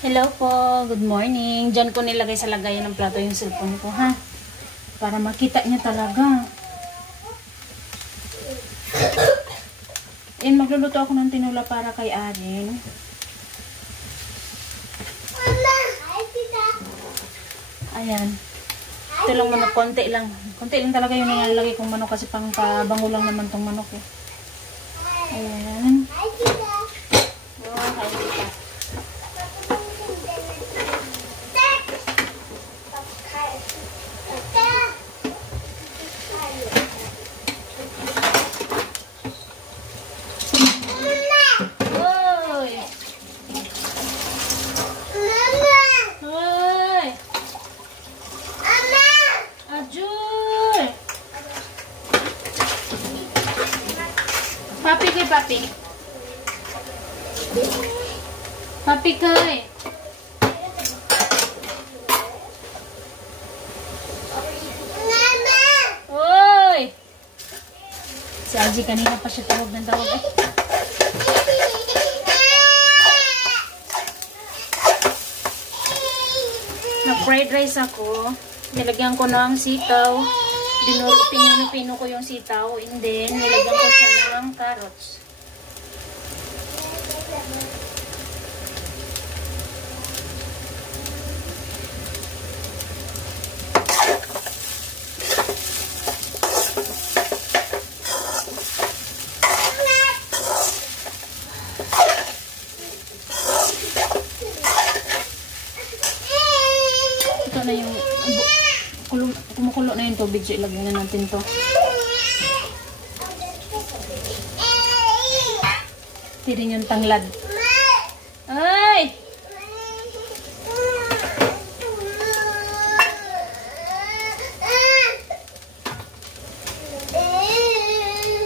Hello po, good morning. Diyan ko nilagay sa lagayan ng plato yung cellphone ko, ha? Para makita niya talaga. And magluluto ako ng tinola para kay Arin. Ayan. Ito lang manok, konti lang. Konti lang talaga yung nilalagay kong manok kasi pang pabango lang naman tong manok eh. Ayan. Oh, hi, tita. Papi kay papi. Papi kay. Mama. Oy. Si Aji kanina pa siya tawag ng tawag eh. Nag-fried rice ako. Nilagyan ko ng sitaw. Pinino ko yung sitaw and then nilagyan ko siya ng carrots. Ito na yung kumukulo na yung tubig, so ilagay na natin to. Tirin yung tanglad. Ay!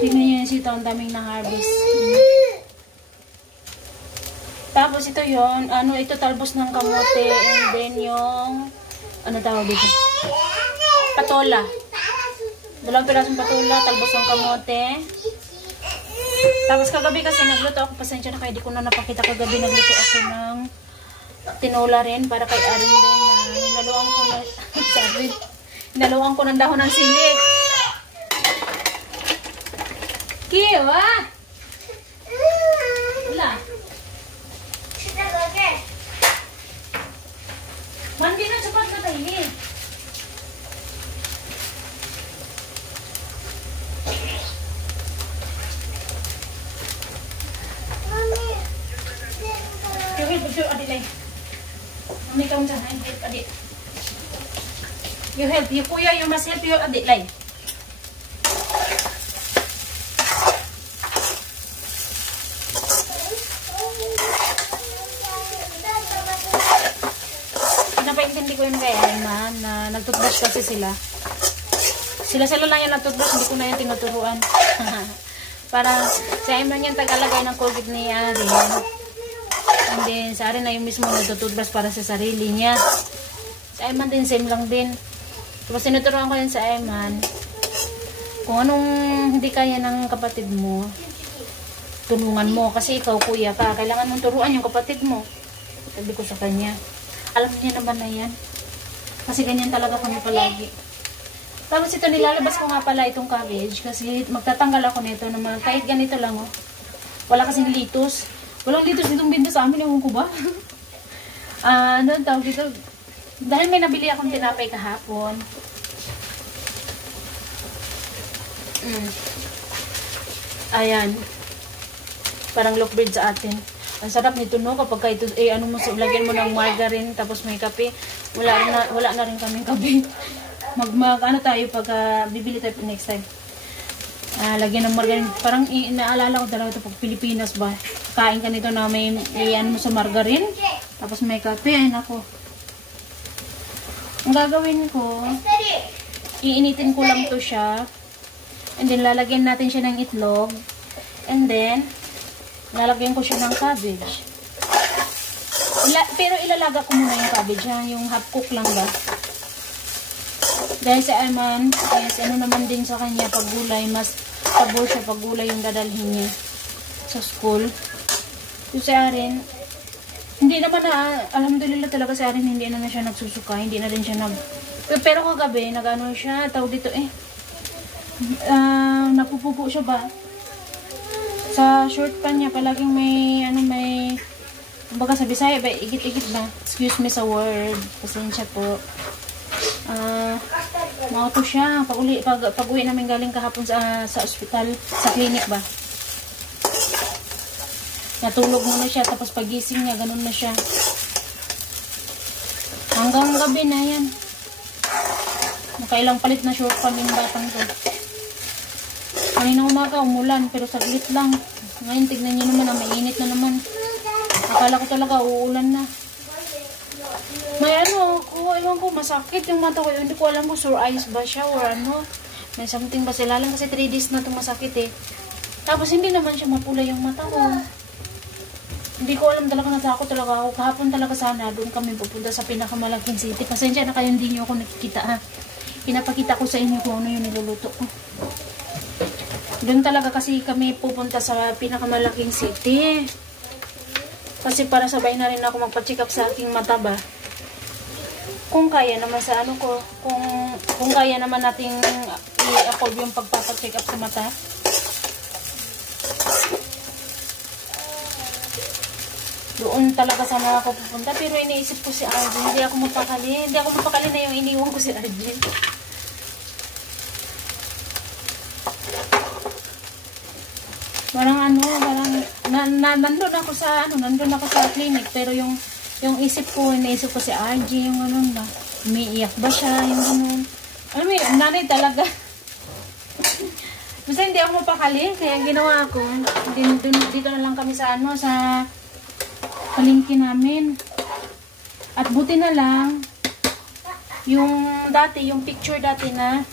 Tignan nyo yung sitaw, ang daming na-harvest. Tapos ito yon, ito talbos ng kamote and then yung, tawag dito? Patola. Dalawang pirasong patola, talbos ng kamote. Tapos kagabi kasi nagluto ako, pasensya na kaya di ko na napakita kagabi, nagluto ako ng tinola rin para kay Arin din na hinaluan ko na, sorry, hinaluan ko ng dahon ng sili. Kiwa! Wala. Mandi na cepat na tayo eh. You help, you kuya, you must help your adik lay. Napaintindi ko yun kay Ayman na nagtutbrush kasi sila. Sila lang yung nagtutbrush, hindi ko na yung tinuturuan. Para sa Ayman yung tagalagay ng Colgate niya din. And then sa Arin na yung mismo nagtutbrush para sa sarili niya. Sa Ayman din, same lang din. Tapos tinuturuan ko yun sa Ayman. Kung anong hindi kaya ng kapatid mo, tulungan mo. Kasi ikaw kuya ka, kailangan mong turuan yung kapatid mo. Sabi ko sa kanya. Alam niya naman na yan. Kasi ganyan talaga kami palagi. Tapos ito, nilalabas ko nga pala itong cabbage. Kasi magtatanggal ako nito naman. Kahit ganito lang, oh. Wala kasing litos. Walang litos ditong binto sa amin. Ewan ko ba? Ano tawag dito? Dahil may nabili akong tinapay kahapon. Ayan. Parang loaf bread sa atin. Ang sarap nito, no? Kapag ito, lagyan mo ng margarine, tapos may kape. Wala na rin kaming kape. Tayo pag bibili tayo next time. Lagyan ng margarine. Parang naalala ko talaga ito pag Pilipinas ba. Kain ka nito na may mo sa margarine. Tapos may kape. Ay, nako. Ang gagawin ko, iinitin ko lang to siya. And then, lalagyan natin siya ng itlog. And then, lalagyan ko siya ng cabbage. Pero ilalaga ko muna yung cabbage, ha? Yung half cook lang ba? Dahil sa Ayman, yes, ano naman din sa kanya, pag gulay, mas pabor siya pag gulay yung dadalhin niya sa school. So sa Arin, Hindi naman na, alhamdulillah talaga sa akin, hindi na siya nagsusuka, hindi na rin siya pero kagabi, nag-ano siya, tawag dito napupupo siya ba? Sa short pa niya, palaging may, kumbaga sa Bisaya ba, igit-igit ba? Excuse me sa word, pasensya po. Mauto siya, pag-uwi namin galing kahapon sa ospital, sa clinic ba? Natulog muna siya, tapos pagising niya, ganun na siya. Hanggang gabi na yan. Nakailang palit na short pa yung batang ko. Kanina umaga, umulan, pero saglit lang. Ngayon, tignan niyo naman, mainit na naman. Akala ko talaga, uulan na. May ewan ko, masakit yung mata ko. Hindi ko alam kung sore eyes ba siya or ano. May something ba sila lang kasi 3 days na itong masakit Tapos, hindi naman siya mapula yung mata ko. Hindi ko alam talaga, natakot talaga ako. Kahapon talaga sana, doon kami pupunta sa pinakamalaking city. Pasensya na kayo, hindi nyo ako nakikita Pinapakita ko sa inyo kung ano yung niluluto ko. Doon talaga kasi kami pupunta sa pinakamalaking city. Kasi para sabay na rin ako magpa-check up sa aking mata ba. Kung kaya naman sa ano ko, kung kaya naman nating i-afford yung pagpapa-check up sa mata. Doon talaga sana ako pupunta, pero iniisip ko si Arjen. Hindi ako mapakali na yung iniwan ko si Arjen. Parang nandun ako sa clinic, pero yung iniisip ko si Arjen, yung ganun ba. Umiiyak ba siya, yung ganun. Alam mo yun, nanay talaga. Basta hindi ako mapakali, kaya ginawa ko. Dito na lang kami sa palengke namin. At buti na lang, yung picture dati na,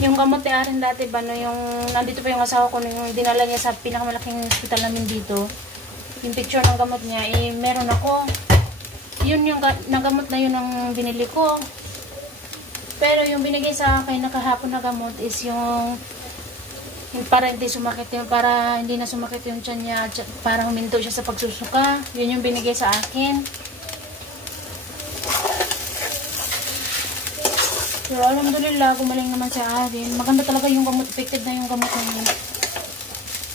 yung gamot ni Aaron dati ba, no, yung, nandito pa yung asawa ko, yung dinala niya sa pinakamalaking hospital namin dito, yung picture ng gamot niya, meron ako. Yun yung nagamot na yun ang binili ko. Pero yung binigay sa akin nakahapon na gamot is yung para hindi sumakit para hindi na sumakit yung tiyan niya, para huminto siya sa pagsusuka. Yun yung binigay sa akin. Pero alhamdulillah, gumaling naman sa akin. Maganda talaga yung gamot, effective na yung gamot niya.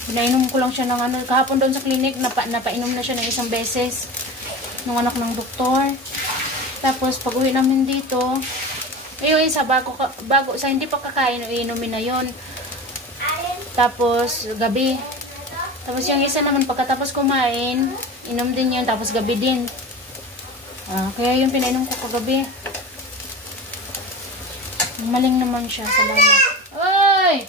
Pinainom ko lang siya ng kahapon doon sa clinic, napainom na siya ng 1 beses ng anak ng doktor. Tapos pag uwi namin dito, yung isa bago sa hindi pa kakain, iinumin na yon. Tapos, gabi. Tapos, yung isa naman, pagkatapos kumain, inom din yun. Tapos, gabi din. Kaya yung pinainom ko kagabi. Maling naman siya. Salamat. Oy!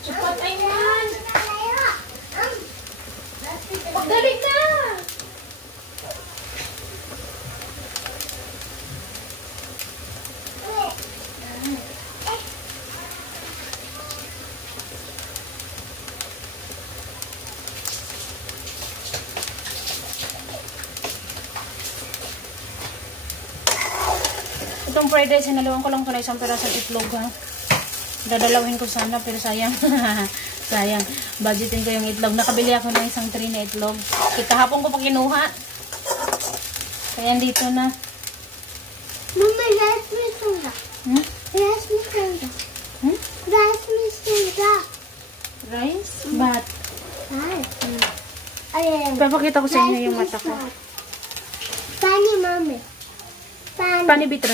Supatay man! Pagdali ka! Itong fried rice, sinalawan ko lang ito na 1 perasong itlog ha. Dadalawin ko sana pero sayang. Sayang. Budgetin ko yung itlog. Nakabili ako ng 1 tray na itlog. Kahapon ko pa kinuha. Kaya dito na. Mama, rice misura. Rice misura. Rice misura. Rice? Bat? Ayan. Papakita ko sa inyo yung mata ko. Pani, mami. Pani bitra.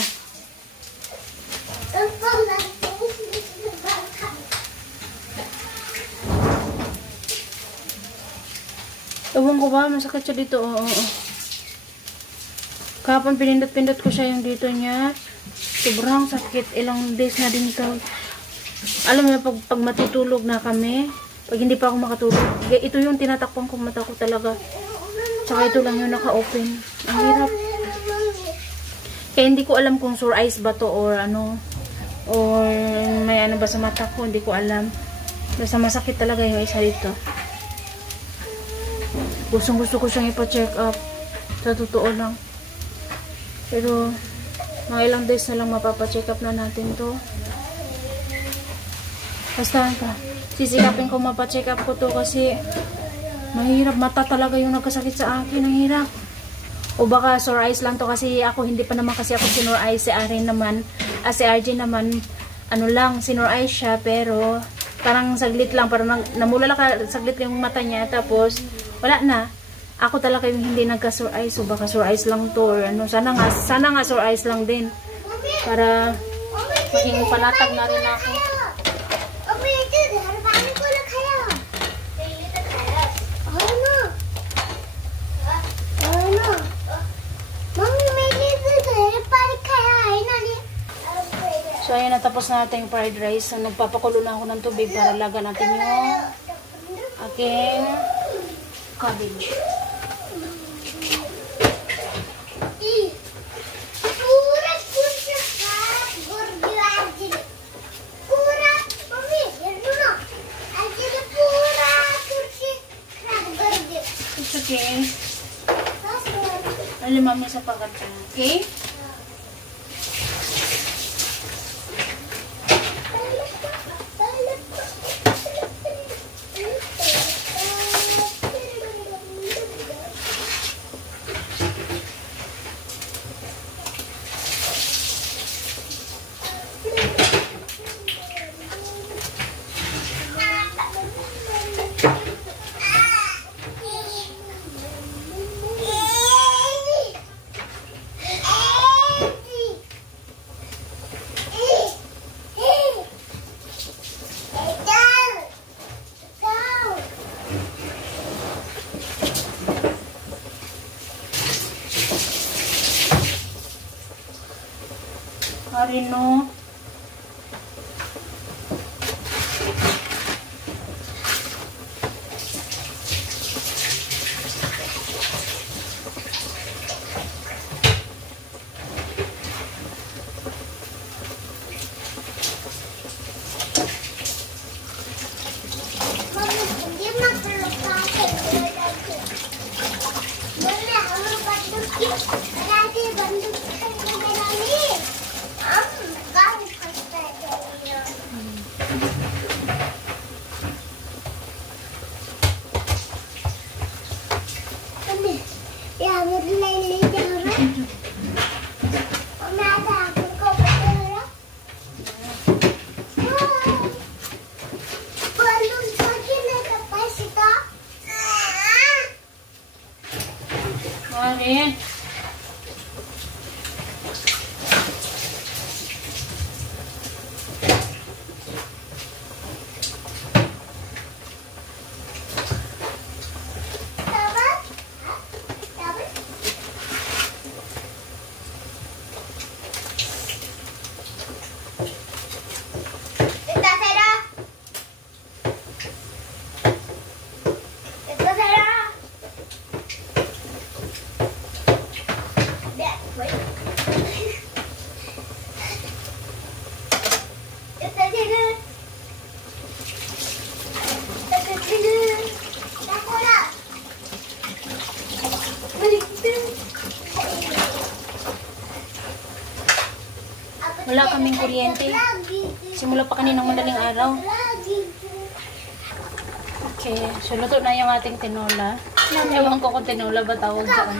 Ewan ko ba, masakit siya dito. Oo. Kahapon pinindot-pindot ko siya yung dito niya. Sobrang sakit. Ilang days na din ito. Alam mo, pag matutulog na kami, pag hindi pa ako makatulog, ito yung tinatakpan kong mata ko talaga. Tsaka ito lang yung naka-open. Ang hirap. Kaya hindi ko alam kung sore eyes ba to or ano. Or may ano ba sa mata ko. Hindi ko alam. Basta masakit talaga yung isa dito. Gusto ko siyang ipa-check up. Sa totoo lang. Pero mga ilang days na lang mapapa-check up na natin to. Basta sisikapin ko mapacheck up ko to kasi mahirap. Mata talaga yung nagkasakit sa akin. Ang hirap. O baka sore eyes lang to kasi ako hindi pa naman kasi ako sinore eyes. Si Arin naman, si RJ naman, ano lang, sinore eyes siya pero parang saglit lang. Parang namulala ka saglit yung mata niya tapos wala na. Ako talaga yung hindi nagka-sore eyes. So baka sore eyes lang to or ano. Sana nga sore eyes lang din. Para maging panatag na rin ako. So ayun, natapos na natin yung fried rice. So nagpapakulo na ako ng tubig para lagan natin yung aking cabbage. It's okay. Alam mami sa pagkatsa. Okay? Marino. Marin. Wala kaming kuryente. Simula pa kaninang madaling araw. Okay, so luto na yung ating tinola. Ewan ko kung tinola ba tawag doon.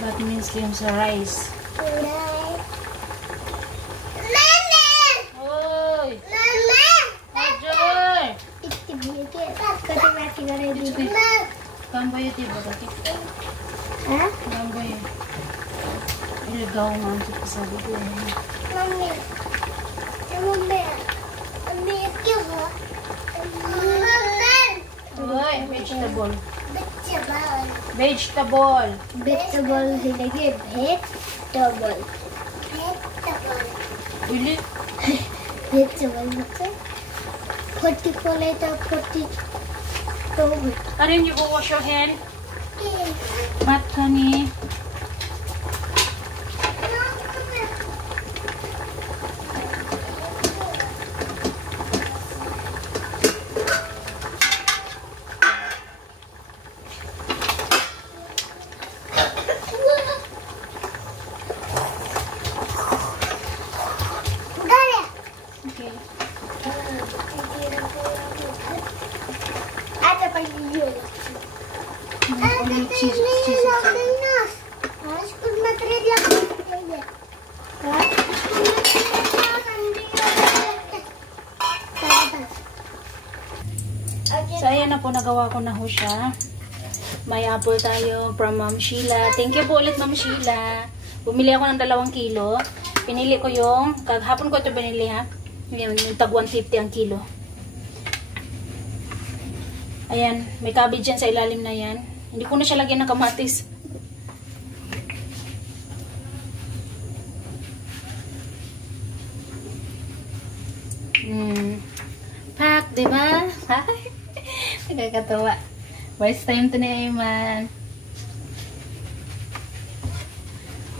That means yung sa rice. Hoy! Ajoy! Gamboy ito ba kati? Ha? Gamboy. Ilagaw nga sa pasabi ko. Mami. Mami. Mami, ito ha? Hoy, vegetable. Vegetable. Vegetable. Vegetable hilagi. Vegetable. Vegetable. Really? Vegetable. Poti ko later. Poti. Arin, you go wash your hand. Mat ka ni. na po, nagawa ko na ho siya. May apple tayo from Ma'am Sheila. Thank you po ulit, Ma'am Sheila. Bumili ako ng 2 kilo. Pinili ko yung, kahapon ko ito binili ha. Yung tag 150 ang kilo. Ayan, may cabbage yan sa ilalim na yan. Hindi ko na siya lagyan ng kamatis. Pak, diba? Nakakatawa. First time to ni Ayman.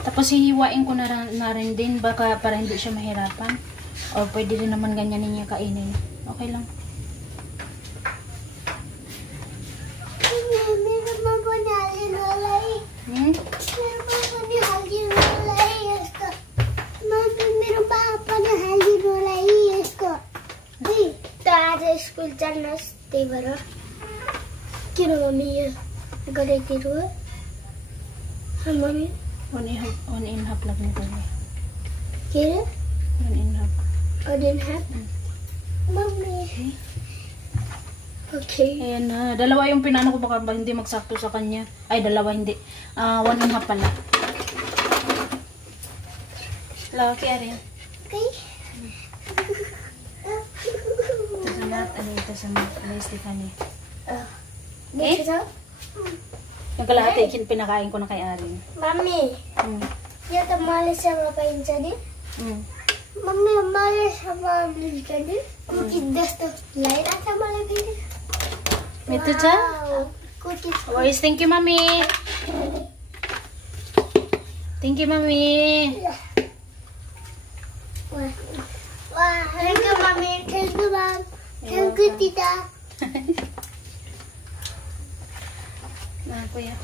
Tapos hihiwain ko na rin din baka para hindi siya mahirapan. O pwede rin naman ganyan niya kainin. Okay lang. Meron pa po na halinolay. Meron pa po na halinolay. Mami, meron pa po na halinolay. Hey, तो आज स्कूल चलना ते बरो किन मम्मी ये गरे तिरो हम mummy On in half lang nito. के On in half. और दिन है mummy okay Ayan na. Dalawa yung pinano ko baka hindi magsakto sa kanya. Ay, dalawa hindi. 1.5 pala. Hello, Karen. okay Ito sa mat. Ano ito sa mat? Ano yung Stephanie? Dito sa Yung kalahati, pinakain ko na kay Arin. Mummy ये तो माले से हम पाइन चली मम्मी हमारे हमारे चली कुछ 10 तो लाइट आता माले भी Ito siya? कुछ Always, thank you, Mami. Thank you, Mami. वाह thank you mummy thank you ma'am thank you theta Kuya.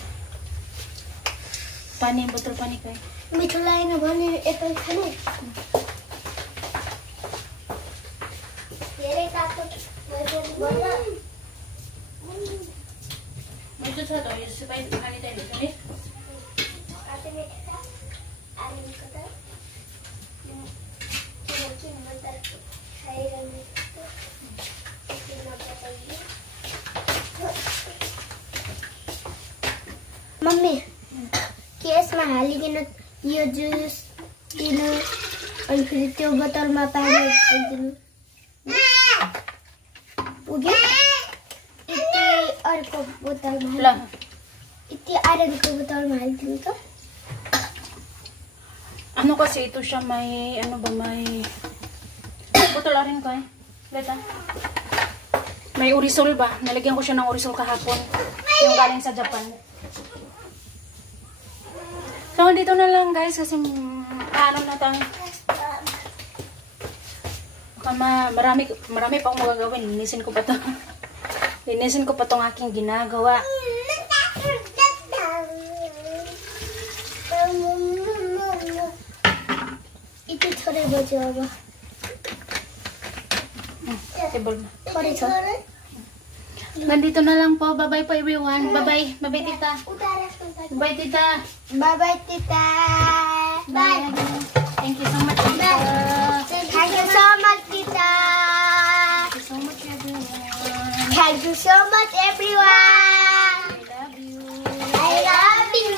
Pani, botol pani kayo. मिठो लाइन भने एप्पल खाने धेरै तातो मैले बोल्न Ito sa to, yung sabay pani tayo dito, eh? आते में आलू कता किन मत खाइरहने किन बताइए मम्मी केसमा हालिकन यो जुस दिनु अनि फेरि त्यो बोतलमा पानी हालिदिनु पुग्यो यति अर्को बोतलमा Wala. यति आइरनको बोतलमा हालिदिनु त Ano kasi ito siya may, ano ba, may... Botol rin ko, eh. Beta. May Urisol ba? Nalagyan ko siya ng Urisol kahapon. Yung galing sa Japan. So, dito na lang guys kasi ano na tang marami pa akong magagawin. Linisin ko pa to. Linisin ko pa tong aking ginagawa. इति थोरै बज्यो अब Table na. थोरै छ Nandito na lang po. Bye-bye po everyone. Bye-bye. Bye-bye tita. Bye tita. Bye bye tita. Bye. Thank you so much tita. Thank you so much tita. Thank you so much everyone. Thank you so much everyone. I love you. I love you.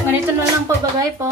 Ganito na lang po. Bye-bye po.